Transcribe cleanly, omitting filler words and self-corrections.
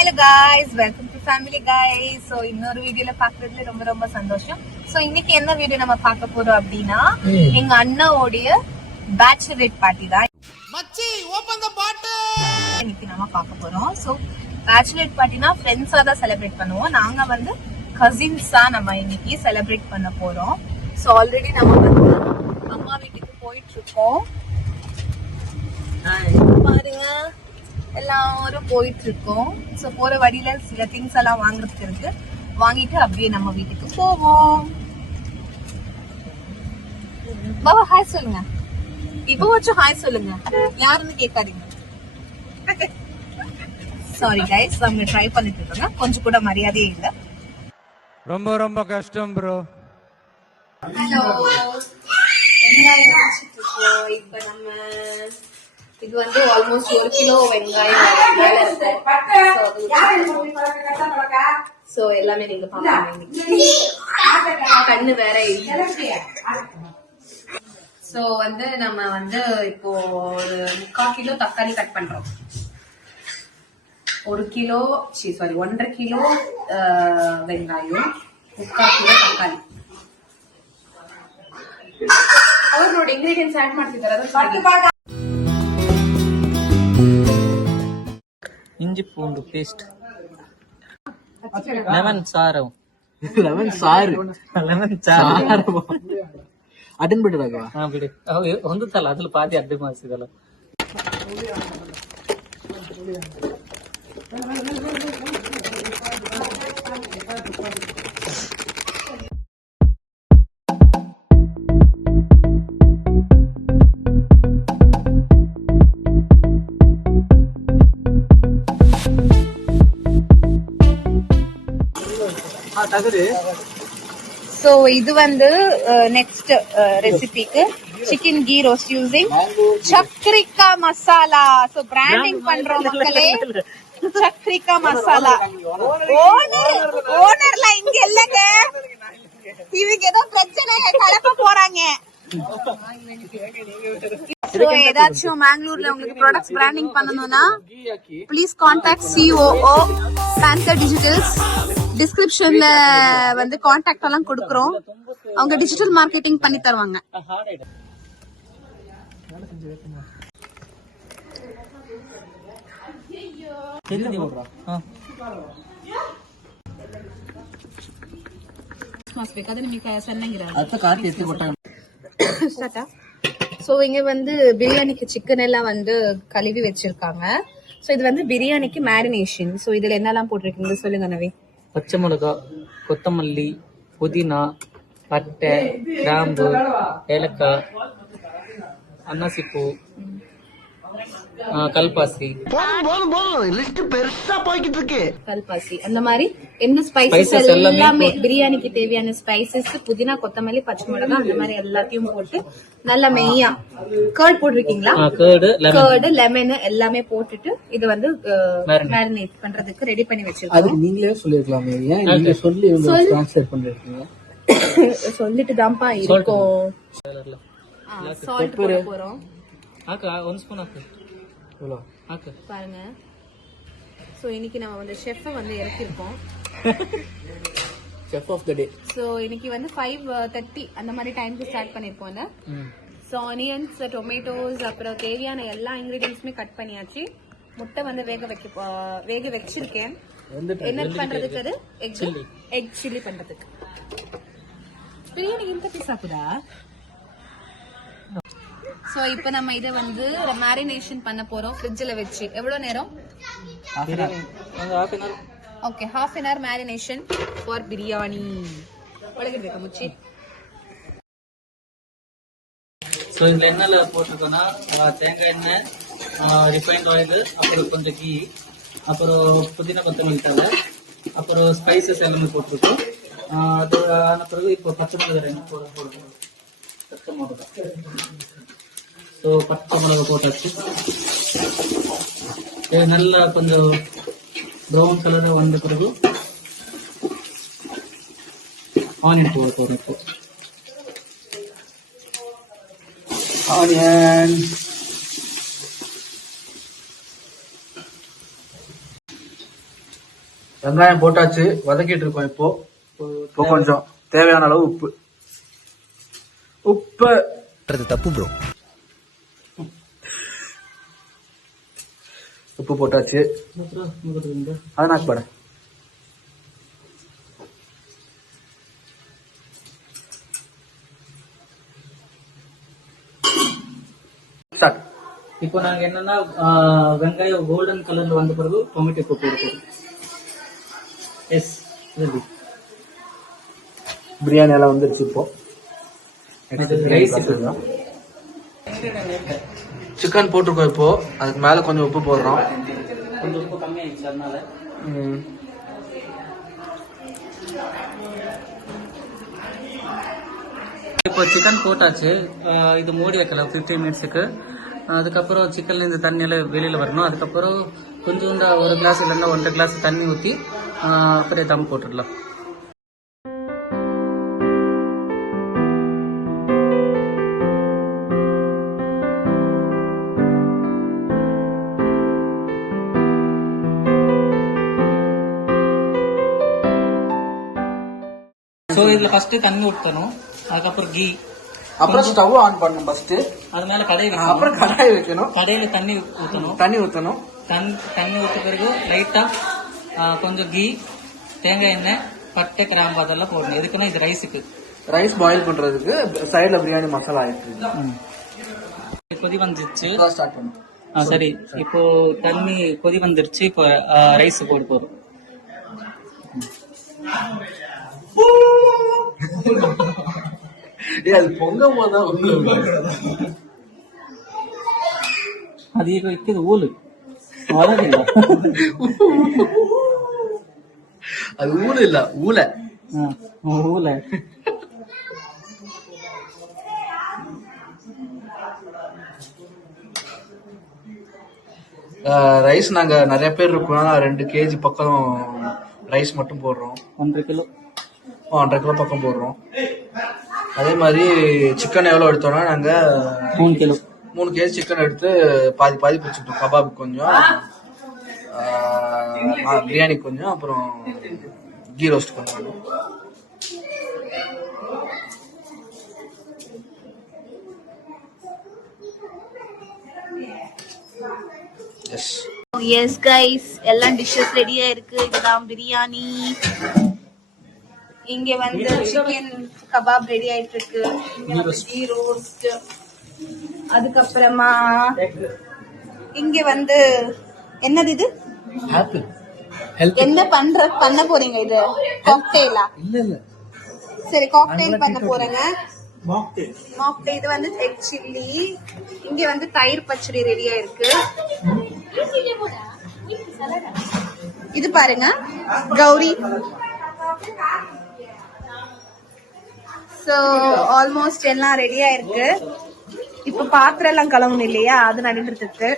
Hello guys, welcome to family guys. So இன்னொரு வீடியோல பாக்குறதுல ரொம்ப ரொம்ப சந்தோஷம். ஸோ இன்னைக்கு என்ன வீடியோ நம்ம பார்க்க போறோம் அப்படின்னா, எங்க அண்ணாவோடைய பேச்சுலர் பார்ட்டி தான் இன்னைக்கு நம்ம பார்க்க போறோம். ஸோ பேச்சுலர் பார்ட்டினா ஃப்ரெண்ட்ஸா தான் செலிப்ரேட் பண்ணுவோம். நாங்க வந்து கசின்ஸா நம்ம இன்னைக்கு செலிப்ரேட் பண்ண போறோம். ஸோ ஆல்ரெடி நம்ம வந்து அம்மா வீட்டுக்கு போயிட்டு இருக்கோம். பாருங்க, எல்லாரும் போயிட்டு இருக்கோம். சோ போற வழியில சில திங்ஸ் எல்லாம் வாங்குறதுக்கு இருக்கு. வாங்கிட்டு அப்படியே நம்ம வீட்டுக்கு போவோம். பாபா ஹாய் சொல்லுங்க. இப்போ வச்சு ஹாய் சொல்லுங்க. யாருன்னு கேட்காதீங்க. சாரி கைஸ், நம்ம ட்ரை பண்ணிட்டு இருக்கோம். கொஞ்சம் கூட மரியாதையே இல்ல. ரொம்ப ரொம்ப கஷ்டம் ப்ரோ. ஹலோ, வெங்காயம் வச்சிட்டு இருக்கோம். இப்போ நம்ம இது வந்து ஆல்மோஸ்ட் 1 கிலோ வெங்காயம் மேல இருக்கும். சோ எல்லாமே நீங்க பாக்கலாம். கண்ணு வேற இல்ல. சோ வந்து நம்ம வந்து இப்போ ஒரு 3/4 கிலோ தக்காளி கட் பண்றோம். 1 கிலோ 1.5 கிலோ வெங்காயம், 3/4 கிலோ தக்காளி. அவரோட இன்கிரீடியன்ஸ் ஆட் ಮಾಡ್ತಿದ್ದಾರೆ. இஞ்சி பூண்டு பேஸ்ட், லெமன் சாறு ಅಡ್ಡನ್ ಬಿಡದಾಗ ಬಿಡಿ ಹೊಂದುತ್ತಲ್ಲ ಅದ್ರಲ್ಲಿ ಪಾತಿ ಅಡ್ಡಿ ಮಾಡಿಸಿದಲ್ಲ. சோ இது வந்து நெக்ஸ்ட் ரெசிபிக்கு chicken ghee roast using Chakrika masala. So branding பண்றோம் மக்களே. சக்ரிகா மசாலா ஓனர்ல இங்க இல்லங்க. இவங்க ஏதோ பிரச்சனை கலப்ப போறாங்க. சோ ஏதாச்சும் மேங்களூர்ல உங்களுக்கு ப்ராடக்ட்ஸ் பிராண்டிங் பண்ணனும்னா please contact COO panther digitals. டிஸ்கிரிப்ஷன்ல வந்து கான்டாக்ட் எல்லாம் கொடுக்குறோம். அவங்க டிஜிட்டல் மார்க்கெட்டிங் பண்ணி தருவாங்க. சோ இங்க வந்து பிரியாணிக்கு சிக்கன் எல்லாம் வந்து கழுவி வச்சிருக்காங்க. சோ இது வந்து பிரியாணிக்கு மேரினேஷன். சோ இதுல என்னெல்லாம் போட்டிருக்கீங்க சொல்லுங்க நவி. பச்சை மிளகா, கொத்தமல்லி, புதினா, பட்டை, கிராம்பு, ஏலக்காய், அன்னாசிப்பூ, கல்பாசி. கல்பாசி அந்த மாதிரி என்ன ஸ்பைசஸ் எல்லாமே பிரியாணிக்கு தேவையான ஸ்பைசஸ், புதினா, கொத்தமல்லி, பச்சை மிளகா அந்த மாதிரி எல்லாத்தையும் போட்டு நல்ல மெய்யா கர்ட் போட்டிருக்கீங்களா? கர்டு, லெமன் எல்லாமே போட்டுட்டு இது வந்து மேரினேட் பண்றதுக்கு ரெடி பண்ணி வச்சிருக்கோம். நீங்களே சொல்லிருக்கலாமே, ஏன் நீங்க சொல்லி ட்ரான்ஸ்லேட் பண்ணிருக்கீங்க? சொல்லிட்டு தான்ப்பா இருக்கோம். சால்ட் போட போறோம். ஆக்கா 1 ஸ்பூன் ஆக்கு. பாருங்க. சோ இன்னைக்கு நம்ம வந்து ஷெஃப் வந்து இறக்கிருக்கோம். Chef of the day. So இன்னைக்கு வந்து 5:30 அந்த மாதிரி டைம்க்கு ஸ்டார்ட் பண்ணிருப்போம்ல. சோ ஆனியன்ஸ், டொமேட்டோஸ், அப்புறம் தேவையான எல்லா இன்கிரிடியன்ட்ஸுமே கட் பண்ணியாச்சு. முட்டை வந்து வேக வச்சிருக்கேன். என்ன பண்றதுக்கு? அது எக் சில்லி பண்றதுக்கு. பிரியாணி இந்த பீஸ் ஆகுதா? சோ இப்போ நம்ம இத வந்து மேரினேஷன் பண்ண போறோம் ஃப்ரிட்ஜ்ல வச்சு. எவ்வளவு நேரம்? Okay, half an hour marination for biryani. ஒளகிட்டு முச்சி. சோ இதுல என்னல போட்டுக்கோனா தேங்காய் எண்ணெய், ரிஃபைண்ட் ஆயில், அப்புறம் கொஞ்சம் கீ, அப்புறம் புதினா, கொத்தமல்லி தழை, அப்புறம் ஸ்பைசஸ் எல்லாமே போட்டுருக்கோம். அது ஆன பிறகு இப்போ பச்சை மிளகாய் 2 போடுறோம். பச்சை மிளகாய். ஸோ பச்சை மிளகா போட்டாச்சு. இது நல்லா கொஞ்சம் ப்ரௌன் கலராக வந்த பிறகு ஆனியன் போட போகிறோம். இப்போ ஆனியன் வெங்காயம் போட்டாச்சு, வதக்கிட்டு இருக்கோம். இப்போ கொஞ்சம் தேவையான அளவு உப்பு தப்பு ப்ரோ. உப்பு போட்டாச்சு. அது நாக்கு பட இப்போ நாங்க என்னன்னா வெங்காயம் கோல்டன் கலர்ல வந்த பிறகு டொமேட்டோ போட்டு எடுப்போம். எஸ் பிரியாணி எல்லாம் வந்துருச்சு. இப்போ ரைஸ் சிக்கன் போட்டிருக்கோம். இப்போ அதுக்கு மேல கொஞ்சம் உப்பு போடுறோம். கொஞ்சம் உப்பு கம்மியாயிடுச்சு அதனால. இப்போ சிக்கன் போட்டாச்சு. இது மூடி வைக்கலாம் 15 மினிட்ஸுக்கு. அதுக்கப்புறம் சிக்கன்ல இந்த தண்ணியெல்லாம் வெளியில வரணும். அதுக்கப்புறம் கொஞ்சம் ஒரு கிளாஸ் இல்லைன்னா 1.5 கிளாஸ் தண்ணி ஊற்றி அப்படியே தம் போட்டுடலாம். ஸோ இதில் ஃபர்ஸ்ட் தண்ணி ஊற்றணும், அதுக்கப்புறம் கீ, அப்புறம் ஸ்டவ் ஆன் பண்ணணும். ஃபர்ஸ்ட் அது மேலே கடாய், அப்புறம் கடாய் வைக்கணும். கடையில தண்ணி ஊற்றணும். தண்ணி ஊற்ற பிறகு லைட்டா கொஞ்சம் கீ, தேங்காய் எண்ணெய், பட்டை, கிராம்பு அதெல்லாம் போடணும். எதுக்குன்னா இது ரைஸுக்கு. ரைஸ் பாயில் பண்றதுக்கு. சைடுல பிரியாணி மசாலா ஆயிட்டு கொதி வந்துருச்சு. ஸ்டார்ட் பண்ணும். சரி, இப்போ தண்ணி கொதி வந்துருச்சு. இப்போ ரைஸ் போட போறோம். அது பொங்கும் போதுதான் அது வைக்கிறது ஊழு வரதில்லை. அது ஊழு இல்ல, ஊலை. ஊழ ரைஸ் நாங்க நிறைய பேர் இருக்கோம். 2 kg பக்கம் ரைஸ் மட்டும் போடுறோம். 1.5 கிலோ 1.5 கிலோ பக்கம் போடுறோம். அதே மாதிரி சிக்கன் எவ்வளோ எடுத்தோம்னா நாங்க 3 கிலோ 3 kg சிக்கன் எடுத்து பாதி பிடிச்சிட்டோம். கபாப் கொஞ்சம், பிரியாணி கொஞ்சம், அப்புறம் கீ ரோஸ்ட் கொஞ்சம். எஸ் கைஸ், எல்லாம் டிஷ்ஷஸ் ரெடியா இருக்கு. இதுதான் பிரியாணி. இங்க வந்து சிக்கன் கபாப் ரெடி ஆயிட்டு இருக்கு. கீ ரோஸ்ட், அதுக்கப்புறமா இங்க வந்து என்னது இது, ஆப்பிள் என்ன பண்ண போறீங்க? இது காக்டெயிலா? இல்ல சரி, காக்டெயில் பண்ண போறேங்க. மாக்டெயில். இது வந்து எக் சில்லி. இங்க வந்து தயிர் பச்சடி ரெடியா இருக்கு. இது பாருங்க கௌரி. சோ ஆல்மோஸ்ட் எல்லாம் ரெடியா இருக்கு. இப்ப பாத்திரம் எல்லாம் கலவணும் இல்லையா, அது நடந்துட்டு இருக்கு.